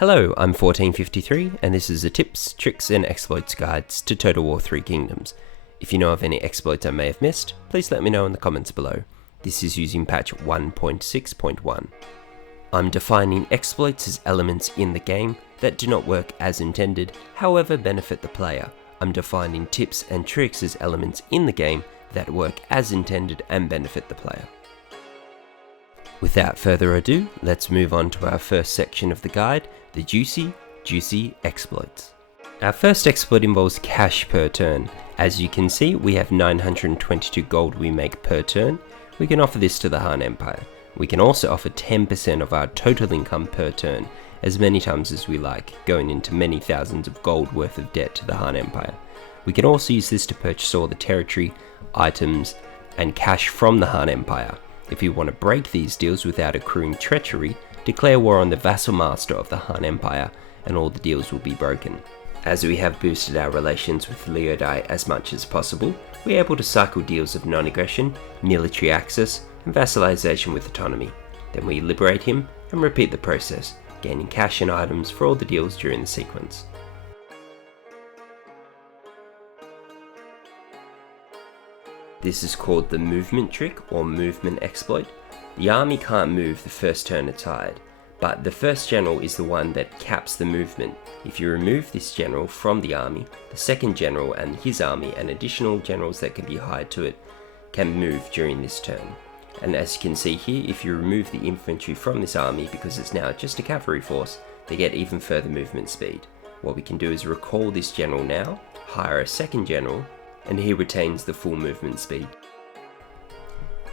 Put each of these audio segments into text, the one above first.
Hello, I'm 1453 and this is the tips, tricks and exploits guides to Total War 3 Kingdoms. If you know of any exploits I may have missed, please let me know in the comments below. This is using patch 1.6.1. I'm defining exploits as elements in the game that do not work as intended, however benefit the player. I'm defining tips and tricks as elements in the game that work as intended and benefit the player. Without further ado, let's move on to our first section of the guide, the juicy exploits. Our first exploit involves cash per turn. As you can see, we have 922 gold we make per turn. We can offer this to the Han Empire. We can also offer 10% of our total income per turn, as many times as we like, going into many thousands of gold worth of debt to the Han Empire. We can also use this to purchase all the territory, items, and cash from the Han Empire. If you want to break these deals without accruing treachery, declare war on the vassal master of the Han Empire and all the deals will be broken. As we have boosted our relations with Liodai as much as possible, we are able to cycle deals of non-aggression, military access, and vassalization with autonomy. Then we liberate him and repeat the process, gaining cash and items for all the deals during the sequence. This is called the movement trick or movement exploit. The army can't move the first turn it's hired, but the first general is the one that caps the movement. If you remove this general from the army, the second general and his army and additional generals that can be hired to it can move during this turn. And as you can see here, if you remove the infantry from this army because it's now just a cavalry force, they get even further movement speed. What we can do is recall this general now, hire a second general, and he retains the full movement speed.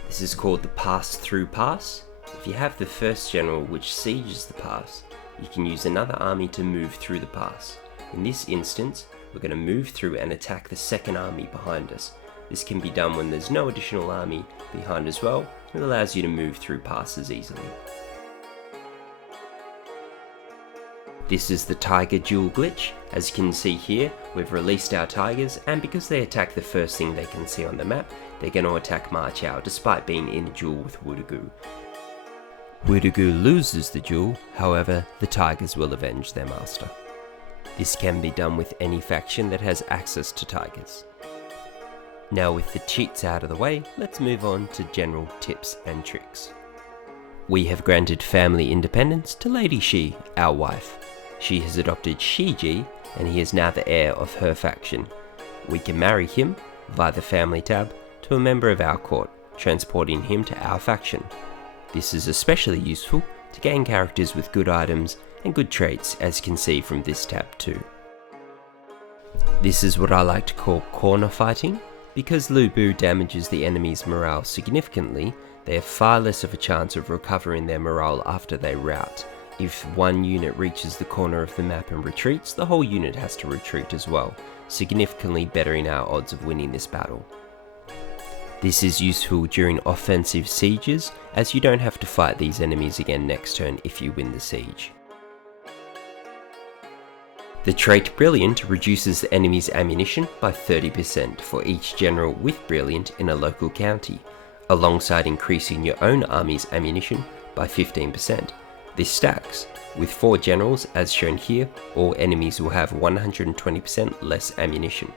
This is called the pass-through pass. If you have the first general which sieges the pass, you can use another army to move through the pass. In this instance, we're going to move through and attack the second army behind us. This can be done when there's no additional army behind as well, and it allows you to move through passes easily. This is the tiger duel glitch. As you can see here, we've released our tigers, and because they attack the first thing they can see on the map, they're going to attack Ma Chao despite being in a duel with Wudugu. Wudugu loses the duel, however, the tigers will avenge their master. This can be done with any faction that has access to tigers. Now with the cheats out of the way, let's move on to general tips and tricks. We have granted family independence to Lady Shi, our wife. She has adopted Shiji, and he is now the heir of her faction. We can marry him, via the family tab, to a member of our court, transporting him to our faction. This is especially useful to gain characters with good items and good traits, as you can see from this tab too. This is what I like to call corner fighting. Because Lu Bu damages the enemy's morale significantly, they have far less of a chance of recovering their morale after they rout. If one unit reaches the corner of the map and retreats, the whole unit has to retreat as well, significantly bettering our odds of winning this battle. This is useful during offensive sieges, as you don't have to fight these enemies again next turn if you win the siege. The trait Brilliant reduces the enemy's ammunition by 30% for each general with Brilliant in a local county, alongside increasing your own army's ammunition by 15%. This stacks. With 4 generals as shown here, all enemies will have 120% less ammunition.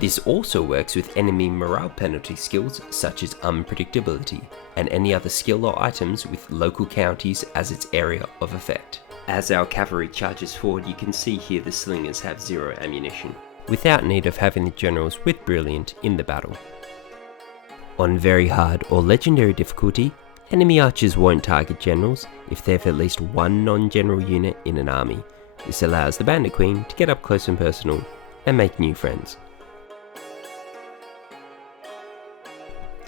This also works with enemy morale penalty skills such as unpredictability, and any other skill or items with local counties as its area of effect. As our cavalry charges forward, you can see here the slingers have 0 ammunition, without need of having the generals with Brilliant in the battle. On very hard or legendary difficulty, enemy archers won't target generals if they have at least one non-general unit in an army. This allows the Bandit Queen to get up close and personal and make new friends.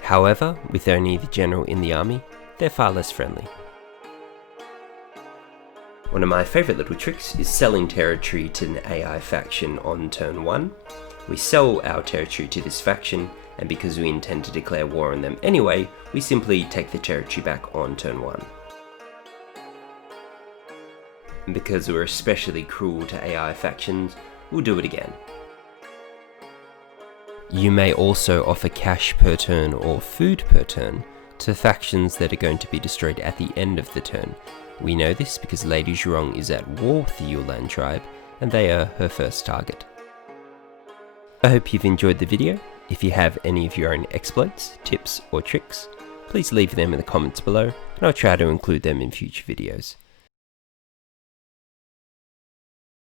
However, with only the general in the army, they're far less friendly. One of my favourite little tricks is selling territory to an AI faction on turn 1. We sell our territory to this faction, and because we intend to declare war on them anyway, we simply take the territory back on turn 1. And because we're especially cruel to AI factions, we'll do it again. You may also offer cash per turn or food per turn to factions that are going to be destroyed at the end of the turn. We know this because Lady Zhurong is at war with the Yulan tribe, and they are her first target. I hope you've enjoyed the video. If you have any of your own exploits, tips or tricks, please leave them in the comments below, and I'll try to include them in future videos.